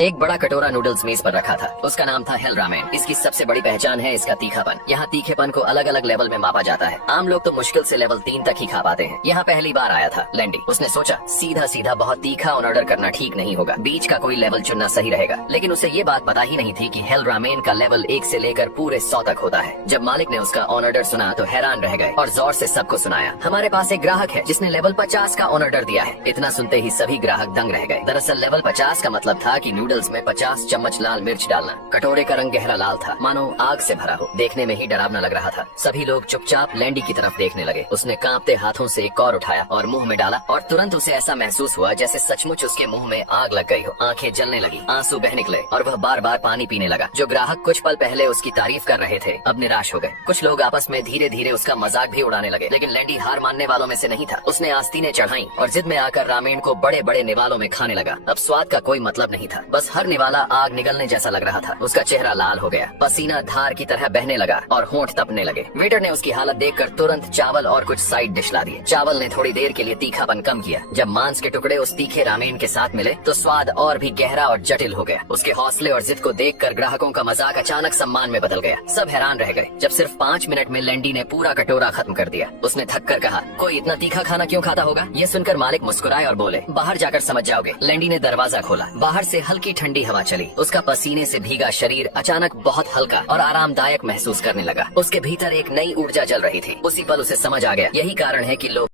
एक बड़ा कटोरा नूडल्स मेज पर रखा था। उसका नाम था हेल रामेन। इसकी सबसे बड़ी पहचान है इसका तीखापन। यहाँ तीखेपन को अलग अलग लेवल में मापा जाता है। आम लोग तो मुश्किल से लेवल 3 तक ही खा पाते हैं। यहाँ पहली बार आया था लैंडी। उसने सोचा सीधा सीधा बहुत तीखा ऑर्डर करना ठीक नहीं होगा, बीच का कोई लेवल चुनना सही रहेगा। लेकिन उसे ये बात पता ही नहीं थी कि हेल रामेन का लेवल 1 से लेकर पूरे 100 तक होता है। जब मालिक ने उसका ऑर्डर सुना तो हैरान रह गए और जोर से सबको सुनाया, हमारे पास एक ग्राहक है जिसने लेवल 50 का ऑर्डर दिया है। इतना सुनते ही सभी ग्राहक दंग रह गए। दरअसल लेवल 50 का मतलब था कि नूडल्स में 50 चम्मच लाल मिर्च डालना। कटोरे का रंग गहरा लाल था, मानो आग से भरा हो। देखने में ही डरावना लग रहा था। सभी लोग चुपचाप लैंडी की तरफ देखने लगे। उसने कांपते हाथों से एक और उठाया और मुंह में डाला और तुरंत उसे ऐसा महसूस हुआ जैसे सचमुच उसके मुंह में आग लग गई हो। आंखें जलने लगी, आंसू बह निकले और वह बार बार पानी पीने लगा। जो ग्राहक कुछ पल पहले उसकी तारीफ कर रहे थे अब निराश हो गए। कुछ लोग आपस में धीरे धीरे उसका मजाक भी उड़ाने लगे, लेकिन लैंडी हार मानने वालों में से नहीं था। उसने आस्तीनें चढ़ाई और जिद में आकर रामेन को बड़े बड़े निवालों में खाने लगा। अब स्वाद का कोई मतलब नहीं था, बस हर निवाला आग निकलने जैसा लग रहा था। उसका चेहरा लाल हो गया, पसीना धार की तरह बहने लगा और होंठ तपने लगे। वेटर ने उसकी हालत देखकर तुरंत चावल और कुछ साइड डिश ला दिए। चावल ने थोड़ी देर के लिए तीखापन कम किया। जब मांस के टुकड़े उस तीखे रामेन के साथ मिले तो स्वाद और भी गहरा और जटिल हो गया। उसके हौसले और जिद को देखकर ग्राहकों का मजाक अचानक सम्मान में बदल गया। सब हैरान रह गए। जब सिर्फ 5 मिनट में लैंडी ने पूरा कटोरा खत्म कर दिया। उसने थक कर कहा, कोई इतना तीखा खाना क्यों खाता होगा? ये सुनकर मालिक मुस्कुराए और बोले, बाहर जाकर समझ जाओगे। लैंडी ने दरवाजा खोला। बाहर से हल्की ठंडी हवा चली। उसका पसीने से भीगा शरीर अचानक बहुत हल्का और आरामदायक महसूस करने लगा। उसके भीतर एक नई ऊर्जा जल रही थी। उसी पल उसे समझ आ गया, यही कारण है कि लोग